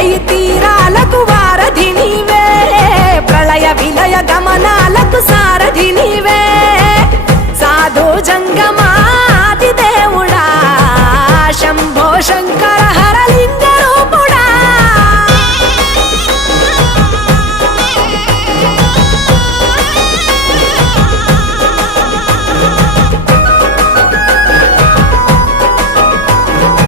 వేయి తీరాలకు వారధి నీవే, ప్రళయ విలయ గమనాలకు సారథి నీవే. సాధు జంగ